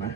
มา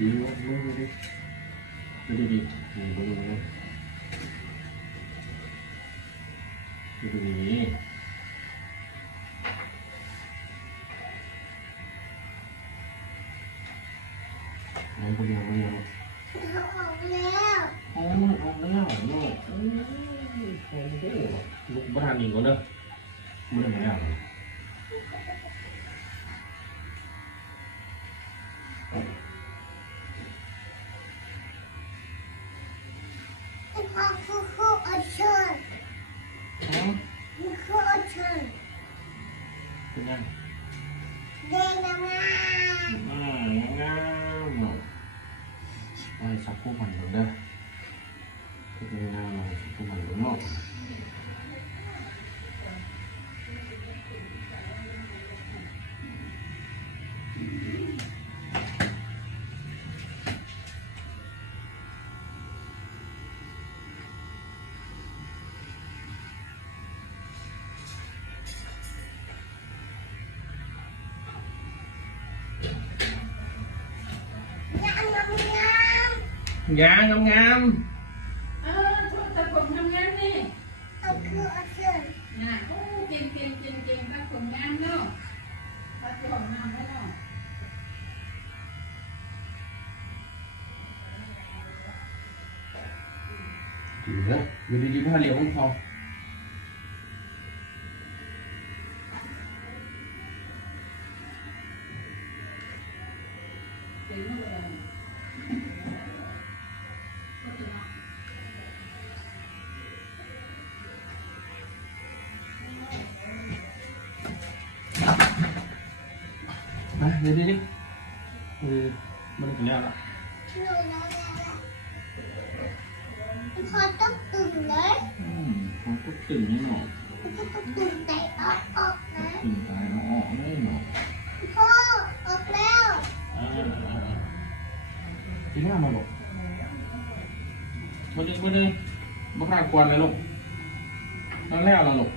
ดีมากเลยดูดีดูดีอะไรคนเดียวคนเดียวออกแล้วออกแล้วลูกลูกบ้านอีกคนเด้อเมื่อไหร่อ่ะพ่อคู่อัดเชิญคู่อัดเชิญ เป็นไง เด้งงามงามไปสักคู่มันเด้อเป็นงามสักคู่มันเนาะงามงาม ชุดตะผมทำงานนี่ คู่อัดเชิญ นะโอ้เก่งตัดผมงามเนาะตัดผมงามแล้วเนาะ ดีนะอยู่ดีๆผ้าเหลียวของเขา เก่งมากเลยมาเดี๋ยวดิมันถึงแล้วละ หนูน้องพ่อต้องตื่นเลย มันก็ตื่นนี่หนอ พ่อต้องตื่นใจออกนะ ตื่นตายแล้วออกไม่หนอ พ่อออกแล้ว ทีหน้ามาลูกมาดิมากล้ากวนเลยลูกนั่นแล้วล่ะลูก